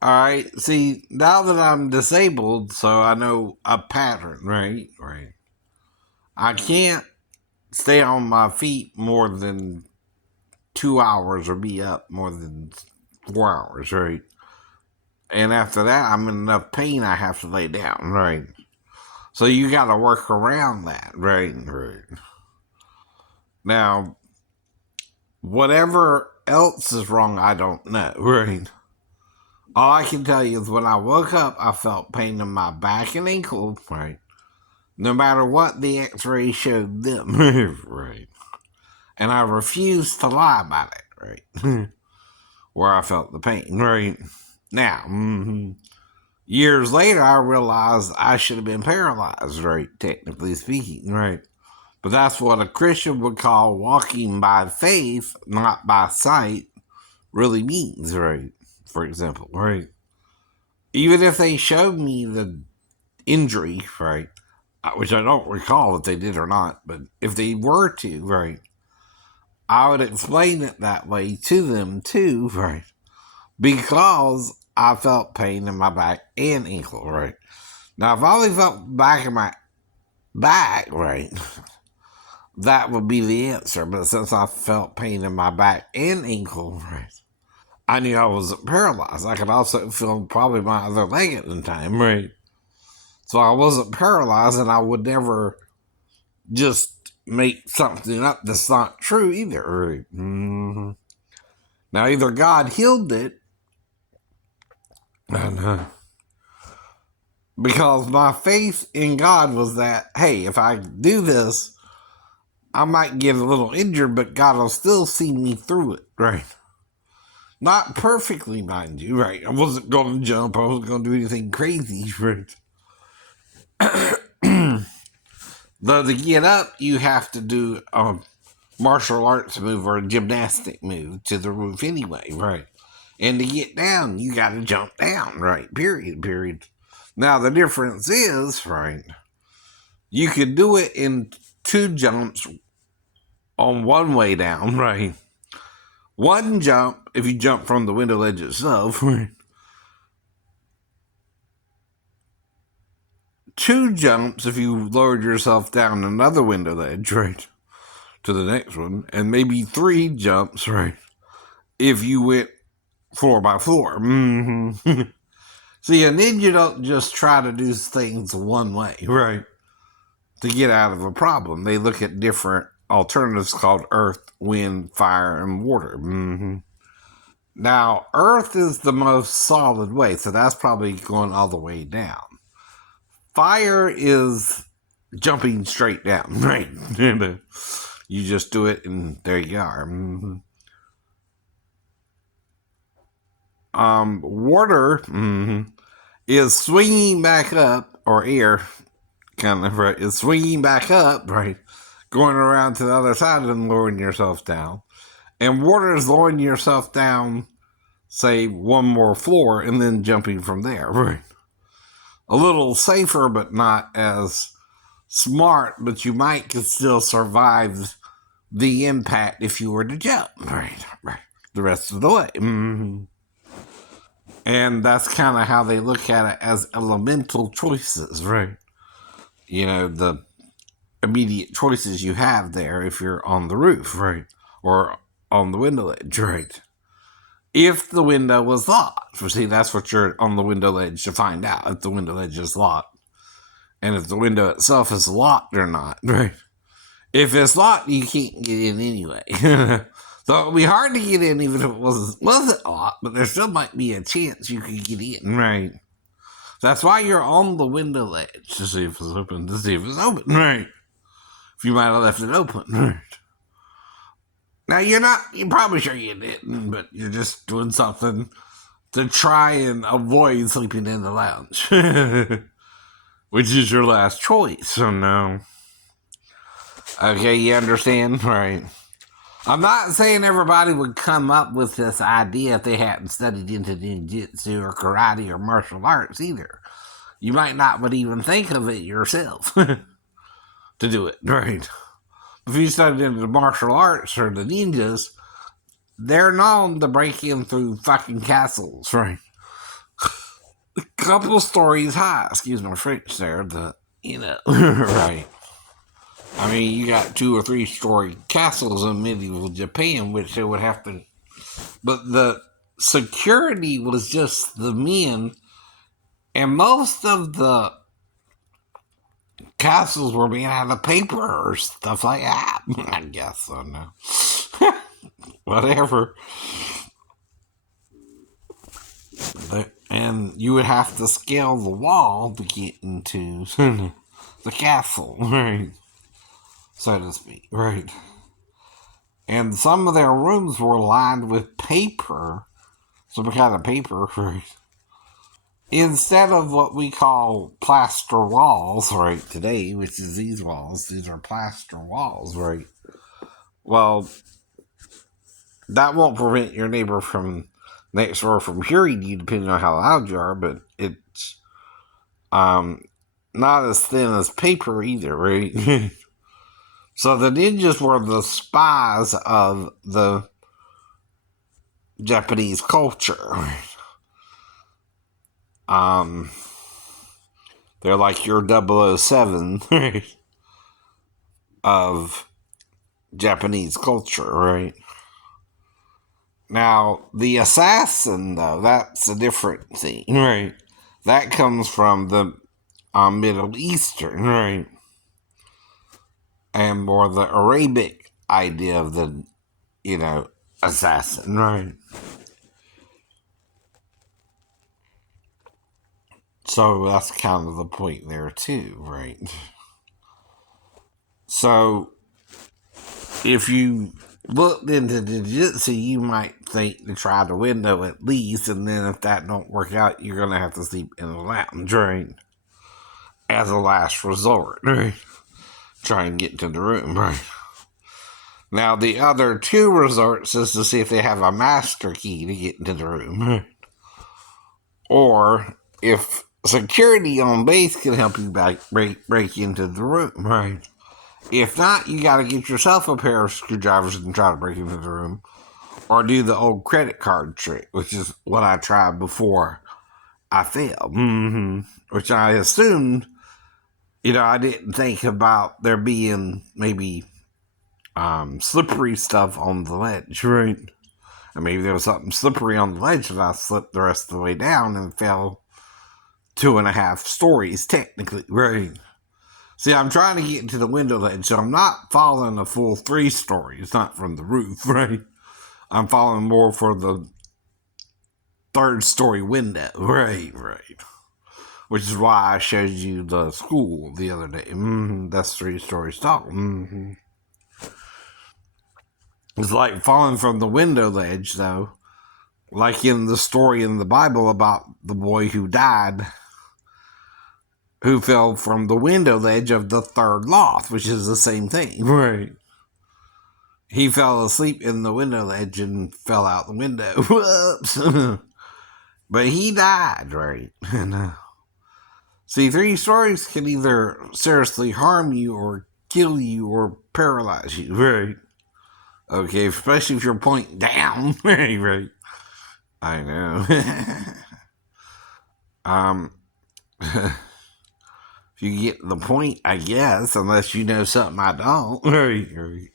All right. See, now that I'm disabled, so I know a pattern, right? Right. I can't stay on my feet more than 2 hours or be up more than 4 hours, right? And after that, I'm in enough pain I have to lay down, right? So you got to work around that, right? Right. Now, whatever else is wrong, I don't know, right? All I can tell you is when I woke up, I felt pain in my back and ankle, right? No matter what the x-ray showed them, right? And I refused to lie about it, right? Where I felt the pain, right? Now, years later, I realized I should have been paralyzed, right? Technically speaking, right? But that's what a Christian would call walking by faith, not by sight, really means, right? For example, right? Even if they showed me the injury, right? Which I don't recall if they did or not, but if they were to, right? I would explain it that way to them too, right? Because I felt pain in my back and ankle, right? Now, if I only felt back in my back, right, that would be the answer. But since I felt pain in my back and ankle, right, I knew I wasn't paralyzed. I could also feel probably my other leg at the time, right? So I wasn't paralyzed, and I would never just make something up that's not true either. Right? Now, either God healed it, and, because my faith in God was that, hey, if I do this, I might get a little injured, but God will still see me through it, right? Not perfectly, mind you, right? I wasn't going to jump. I wasn't going to do anything crazy, right? Though to get up, you have to do a martial arts move or a gymnastic move to the roof anyway, right? And to get down, you got to jump down, right? Period. Now, the difference is, right, you could do it in 2 jumps on one way down, right? One jump, if you jump from the window ledge itself, right? 2 jumps if you lowered yourself down another window ledge, right? To the next one. And maybe 3 jumps, right? If you went floor by floor. See, and then you don't just try to do things one way, right? To get out of a problem. They look at different alternatives called earth, wind, fire, and water. Now, earth is the most solid way, so that's probably going all the way down. Fire is jumping straight down, right? You just do it, and there you are. Water is swinging back up, or air, kind of, right? Is swinging back up, right? Going around to the other side and lowering yourself down. And water is lowering yourself down, say, one more floor, and then jumping from there, right? A little safer, but not as smart, but you might could still survive the impact if you were to jump, right? The rest of the way. And that's kind of how they look at it as elemental choices, right? You know, the immediate choices you have there if you're on the roof, right? Or on the window ledge, right? If the window was locked. See, that's what you're on the window ledge to find out, if the window ledge is locked. And if the window itself is locked or not, right? If it's locked, you can't get in anyway. So it'd be hard to get in even if it wasn't locked, but there still might be a chance you could get in, right? That's why you're on the window ledge, to see if it's open, right? If you might have left it open, right? Now you're probably sure you didn't, but you're just doing something to try and avoid sleeping in the lounge, which is your last choice, so no. Okay, you understand? Right. I'm not saying everybody would come up with this idea if they hadn't studied into ninjutsu or karate or martial arts either. You might not would even think of it yourself to do it, right? If you studied into the martial arts or the ninjas, they're known to break in through fucking castles, right? couple stories high. Excuse my French there. Right. I mean, you got 2 or 3 story castles in medieval Japan, which they would have to. But the security was just the men, and most of the castles were made out of paper or stuff like that. I guess so. No, whatever. And you would have to scale the wall to get into the castle, right? So to speak, right? And some of their rooms were lined with paper, some kind of paper, right? Instead of what we call plaster walls, right, today, which is these walls, these are plaster walls, right? Well, that won't prevent your neighbor from next door from hearing you, depending on how loud you are, but it's not as thin as paper either, right? So the ninjas were the spies of the Japanese culture. They're like your 007 of Japanese culture, right? Now, the assassin, though, that's a different thing, right? That comes from the Middle Eastern, right? And more the Arabic idea of the, assassin, right? So that's kind of the point there, too, right? So, if you looked into jiu-jitsu, you might think to try the window at least, and then if that don't work out, you're going to have to sleep in the lounge, right? As a last resort, right? Try and get to the room, right? Now, the other 2 resorts is to see if they have a master key to get into the room, right? Or if security on base can help you break into the room, right? If not, you got to get yourself a pair of screwdrivers and try to break into the room. Or do the old credit card trick, which is what I tried before I failed. Which I assumed, I didn't think about there being maybe slippery stuff on the ledge, right? And maybe there was something slippery on the ledge and I slipped the rest of the way down and fell 2.5 stories, technically, right? See, I'm trying to get into the window ledge, so I'm not falling a full 3 stories, not from the roof, right? I'm falling more for the 3rd story window, right. Which is why I showed you the school the other day. That's 3 stories tall. It's like falling from the window ledge, though. Like in the story in the Bible about the boy who died, who fell from the window ledge of the 3rd loft, which is the same thing, right? He fell asleep in the window ledge and fell out the window. Whoops. But he died, right? See, 3 stories can either seriously harm you or kill you or paralyze you, right? Okay, especially if you're pointing down, right? I know. If you get the point, I guess, unless you know something I don't. Right.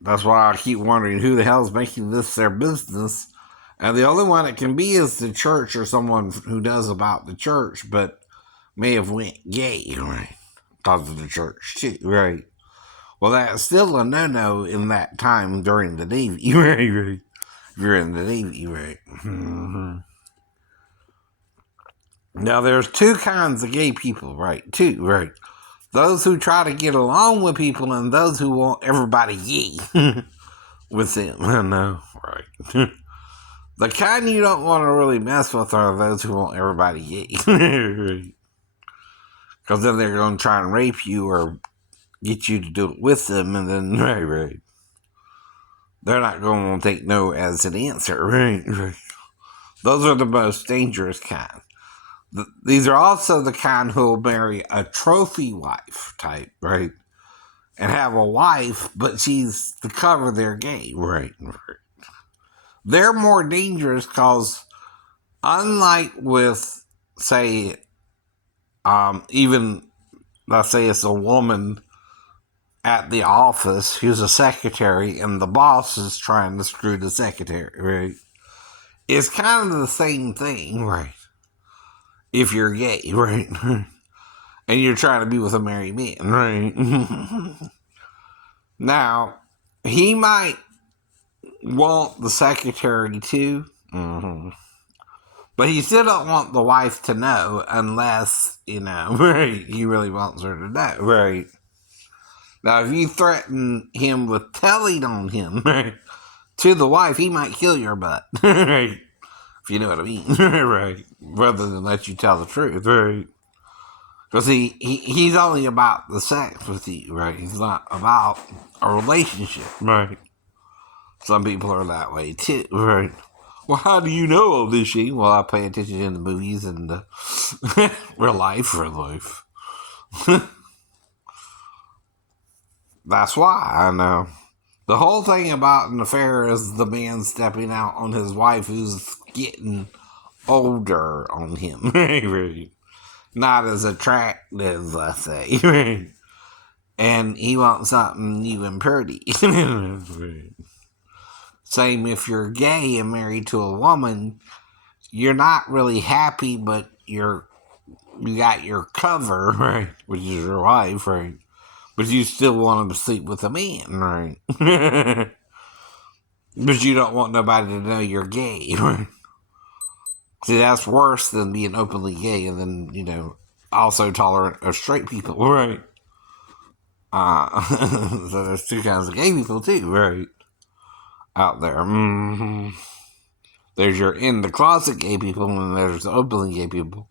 That's why I keep wondering who the hell's making this their business. And the only one it can be is the church or someone who does about the church, but may have went gay, right? Because of the church, too, right? Well, that's still a no-no in that time during the Navy, right? If you're in the Navy, right? Now, there's 2 kinds of gay people, right? 2, right? Those who try to get along with people and those who want everybody gay with them. I know, right? The kind you don't want to really mess with are those who want everybody gay. Because then they're going to try and rape you or get you to do it with them, and then, right. They're not going to take no as an answer, right? Those are the most dangerous kind. These are also the kind who will marry a trophy wife type, right? And have a wife, but she's to cover their gay, right? They're more dangerous because unlike with, say, even, let's say it's a woman at the office who's a secretary and the boss is trying to screw the secretary, right? It's kind of the same thing, right? If you're gay, right? And you're trying to be with a married man, right? Now, he might want the secretary too, but he still don't want the wife to know unless, right, he really wants her to know, right? Now, if you threaten him with telling on him, right, to the wife, he might kill your butt, right? If you know what I mean, right? Rather than let you tell the truth, right? Because he's only about the sex with you, right? He's not about a relationship, right? Some people are that way too, right? Well, how do you know all this shit? Well, I pay attention in the movies and real life. That's why I know. The whole thing about an affair is the man stepping out on his wife who's getting older on him. Right? Not as attractive, let's say. Right? And he wants something new and pretty. Right? Same if you're gay and married to a woman, you're not really happy, but you got your cover, right? Which is your wife, right? But you still want him to sleep with a man, right? But you don't want nobody to know you're gay, right? See, that's worse than being openly gay and then, also tolerant of straight people, right? So there's two kinds of gay people too, right? Out there. There's your in the closet gay people, and there's the openly gay people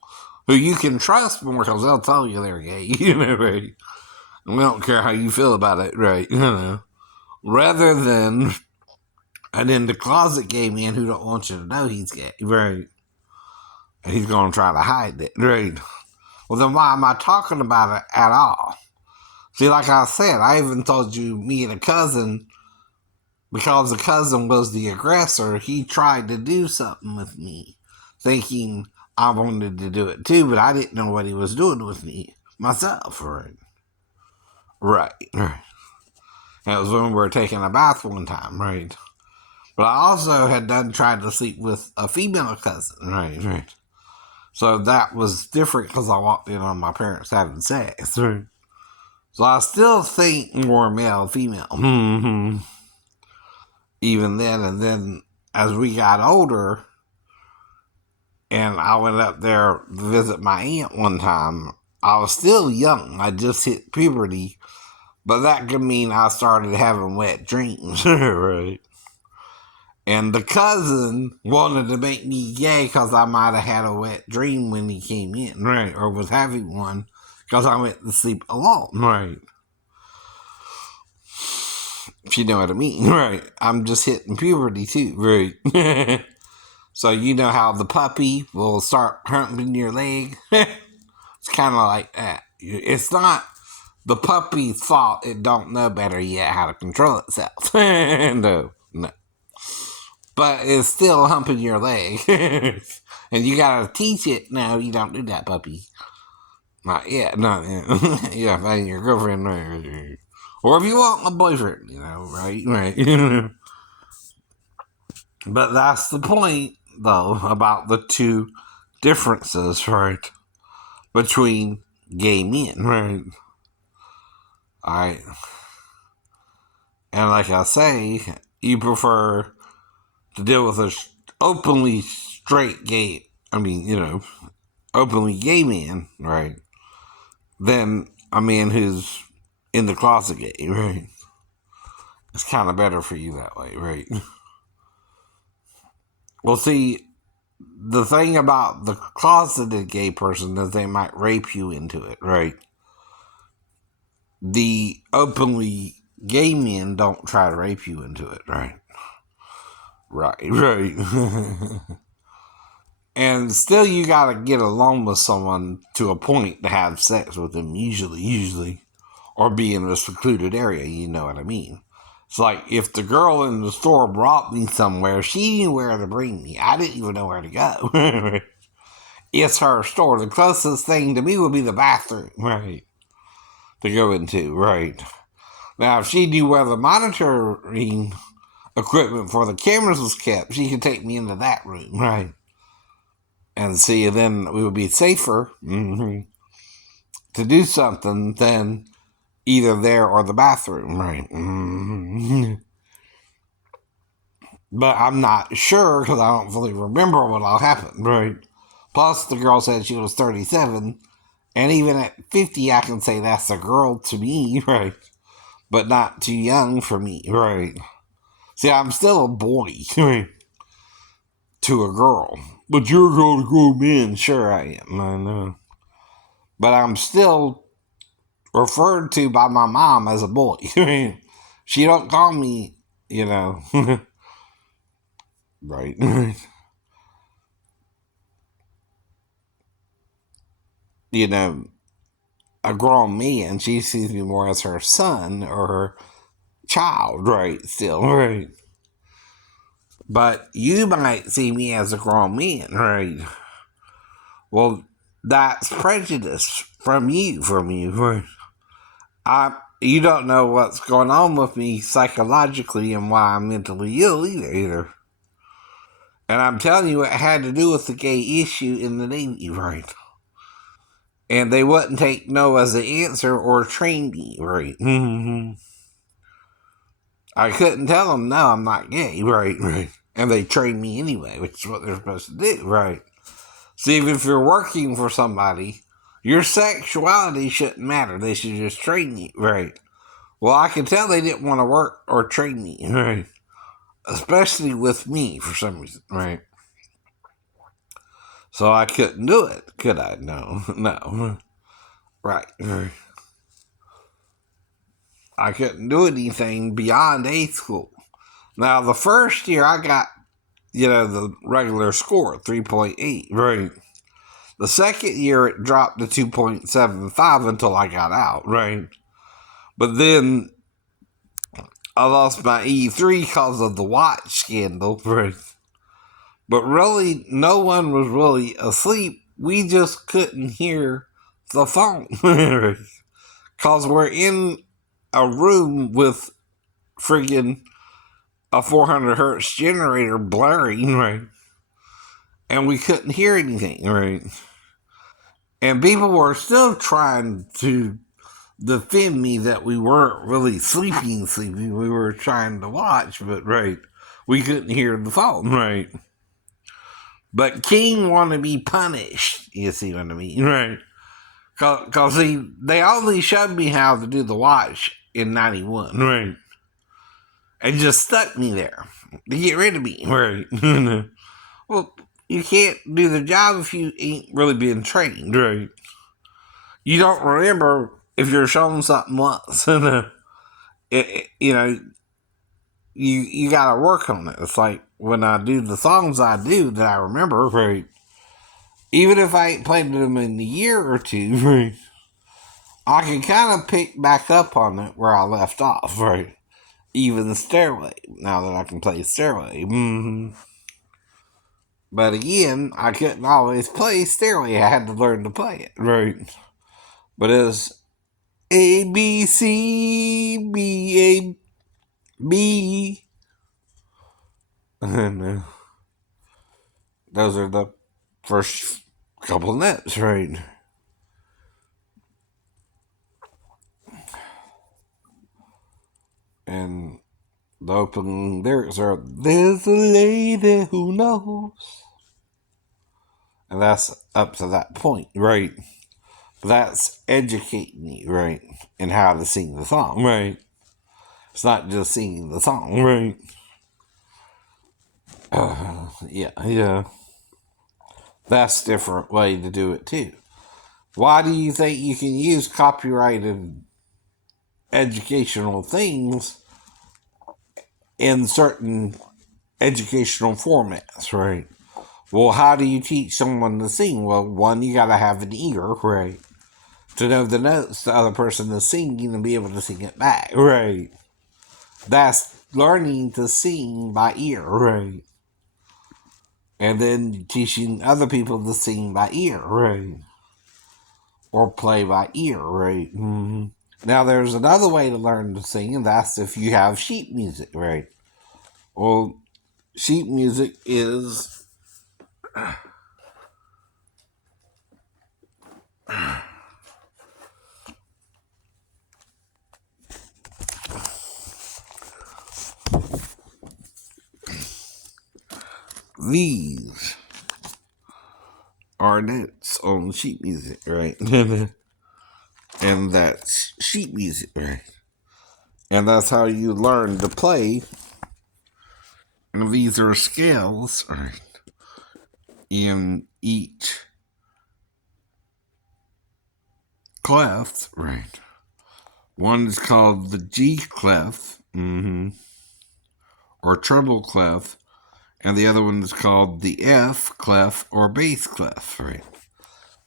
who you can trust more because they'll tell you they're gay, right? And we don't care how you feel about it, right? Rather than an in the closet gay man who don't want you to know he's gay, right? And he's going to try to hide it, right? Well, then why am I talking about it at all? See, like I said, I even told you me and a cousin, because the cousin was the aggressor, he tried to do something with me, thinking I wanted to do it too, but I didn't know what he was doing with me myself, right? Right. That was when we were taking a bath one time, right? But I also had tried to sleep with a female cousin, right? So that was different because I walked in on my parents having sex, right? So I still think more male, female. Even then, and then as we got older, and I went up there to visit my aunt one time, I was still young. I just hit puberty, but that could mean I started having wet dreams, right? And the cousin wanted to make me gay because I might have had a wet dream when he came in, right? Or was having one because I went to sleep alone, right? If you know what I mean, right? I'm just hitting puberty too, right? So you know how the puppy will start humping your leg? It's kind of like that. It's not the puppy's fault. It don't know better yet how to control itself. No. But it's still humping your leg. And you gotta teach it, no, you don't do that, puppy. Not yet, not yet. You gotta find your girlfriend. Or if you want a boyfriend, right? But that's the point, though, about the two differences, right? Between gay men, right? Alright. And like I say, you prefer to deal with a openly straight gay, openly gay man, right? Than a man who's in the closet gay, right? It's kind of better for you that way, right? Well, see, the thing about the closeted gay person is they might rape you into it, right? The openly gay men don't try to rape you into it, right? Right. And still you gotta get along with someone to a point to have sex with them, usually. Or be in a secluded area, you know what I mean? It's like if the girl in the store brought me somewhere, she knew where to bring me. I didn't even know where to go. It's her store. The closest thing to me would be the bathroom, right? To go into, right? Now, if she knew where the monitoring equipment for the cameras was kept, she could take me into that room, right? And see, then we would be safer to do something than either there or the bathroom, right? But I'm not sure because I don't fully remember what all happened, right? Plus, the girl said she was 37, and even at 50, I can say that's a girl to me, right? But not too young for me, right? See, I'm still a boy, right? To a girl. But you're a girl to grown men. Sure, I am. I know. But I'm still referred to by my mom as a boy. She don't call me, you know, right? You know, a grown man. She sees me more as her son or her child, right? Still, right? But you might see me as a grown man, right? Well, that's prejudice from you, right? You don't know what's going on with me psychologically and why I'm mentally ill either. And I'm telling you, it had to do with the gay issue in the Navy, right? And they wouldn't take no as the answer or train me, right? I couldn't tell them, no, I'm not gay, right? And they trained me anyway, which is what they're supposed to do, right? See, if you're working for somebody, your sexuality shouldn't matter. They should just train you, right? Well, I could tell they didn't want to work or train me, right? Especially with me for some reason, right? So I couldn't do it, could I? No, no. Right. I couldn't do anything beyond A school. Now, the first year I got, the regular score, 3.8, right? The second year it dropped to 2.75 until I got out, right? But then I lost my E3 because of the watch scandal, right? But really, no one was really asleep. We just couldn't hear the phone. Because we're in a room with friggin' a 400 hertz generator blaring, right? And we couldn't hear anything, right? And people were still trying to defend me that we weren't really sleeping. We were trying to watch, but right, we couldn't hear the phone, right? But King wanted to be punished, you see what I mean, right? Because they only showed me how to do the watch in 91, right? And just stuck me there to get rid of me, right? Well, you can't do the job if you ain't really been trained, right? You don't remember if you're shown something once, you gotta work on it. It's like when I do the songs I do that I remember, right? Even if I ain't played them in a year or two, right? I can kind of pick back up on it where I left off, right? Even the Stairway, now that I can play Stairway. But again, I couldn't always play Stairway. I had to learn to play it, right? But it's A, B, C, B, A, B. And those are the first couple notes, right? And the opening lyrics are, "There's a lady who knows." And that's up to that point, right? That's educating you, right? And how to sing the song, right? It's not just singing the song, right? Yeah. That's a different way to do it too. Why do you think you can use copyrighted educational things in certain educational formats, right? Well, how do you teach someone to sing? Well, one, you gotta have an ear, right? To know the notes the other person is singing and be able to sing it back, right? That's learning to sing by ear, right? And then teaching other people to sing by ear, right? Or play by ear, right? Now, there's another way to learn to sing, and that's if you have sheet music, right? Well, sheet music is these are notes on sheet music, right? And that's sheet music, right? And that's how you learn to play. And these are scales, right? In each clef, right? One is called the G clef, or treble clef, and the other one is called the F clef or bass clef, right?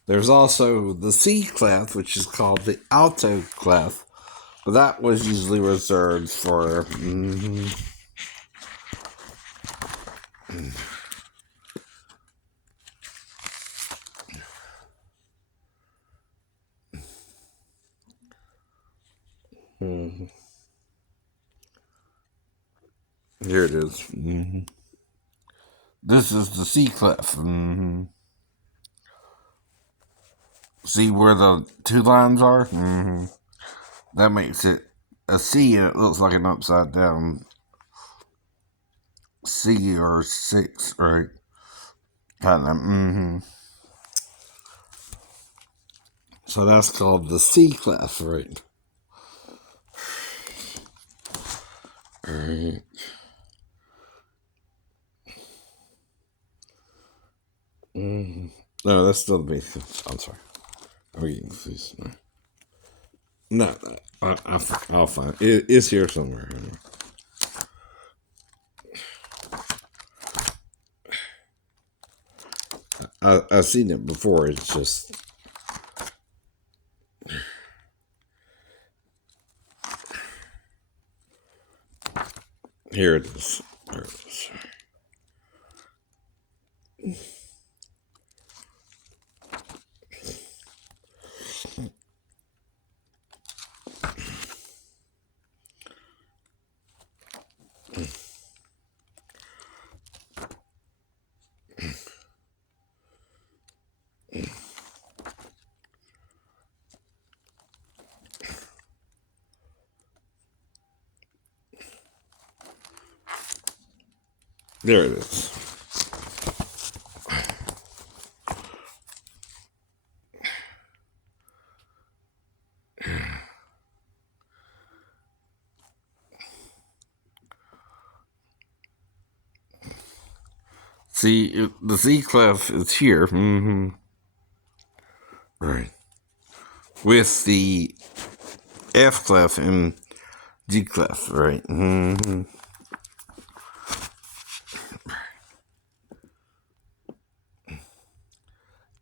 There's also the C clef, which is called the alto clef, but that was usually reserved for. Here it is. This is the C clef. See where the two lines are? That makes it a C, and it looks like an upside down C or six, right? Kind of. So that's called the C clef, right? Right. No, that's still the bass clef. I'm sorry. I'm getting confused. No, I'll find it. It's here somewhere. I've seen it before. It's just here it is. There it is. There it is. See, the C clef is here. Right. With the F clef and G clef, right?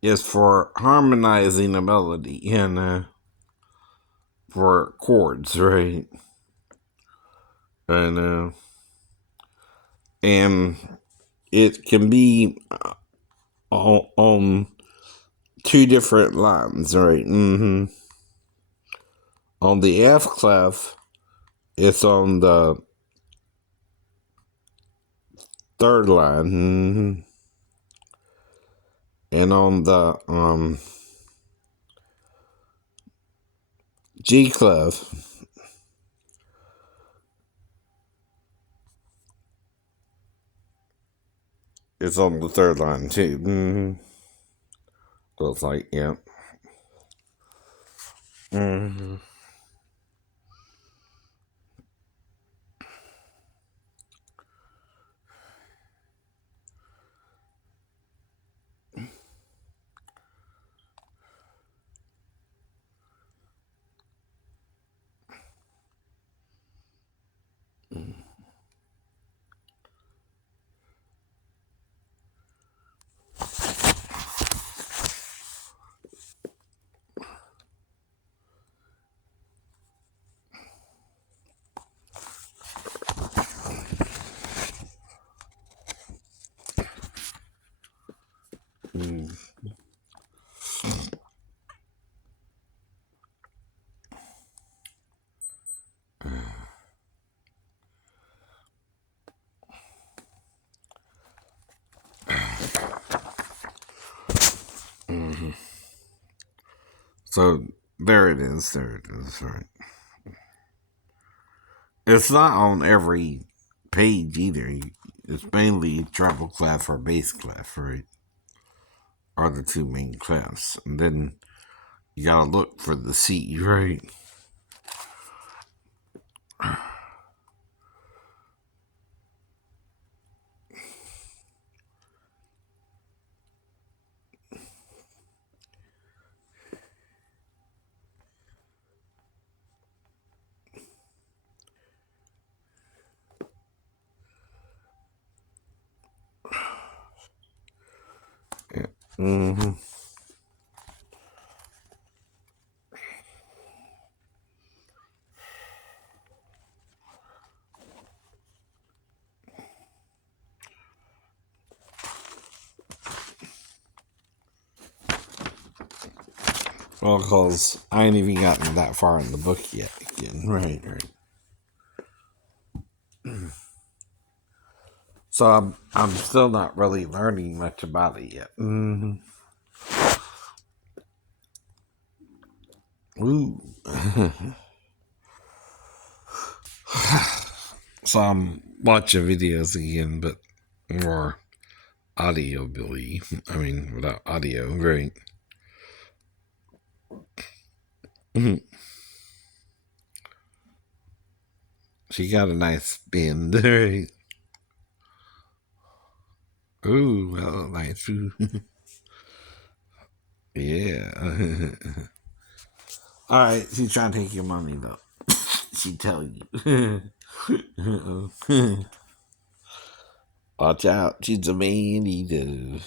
Is for harmonizing a melody and for chords, right? And it can be on two different lines, right? On the F clef, it's on the third line, and on the G clef, it's on the third line too. So it's like, yeah. Mm. Mm-hmm. So there it is. There it is. Right. It's not on every page either. It's mainly travel class or base class, right? Are the two main class, and then you gotta look for the C, right? Yeah. Mm-hmm. Well, cause I ain't even gotten that far in the book yet. Again, right, right. So I'm still not really learning much about it yet. Mm-hmm. Ooh. So I'm watching videos again, but more audio billy. I mean, without audio, right? Mhm. She got a nice bend, right? Ooh, well, nice. Ooh. Yeah. All right, she's trying to take your money though. She tell you. Watch out, she's a man eater.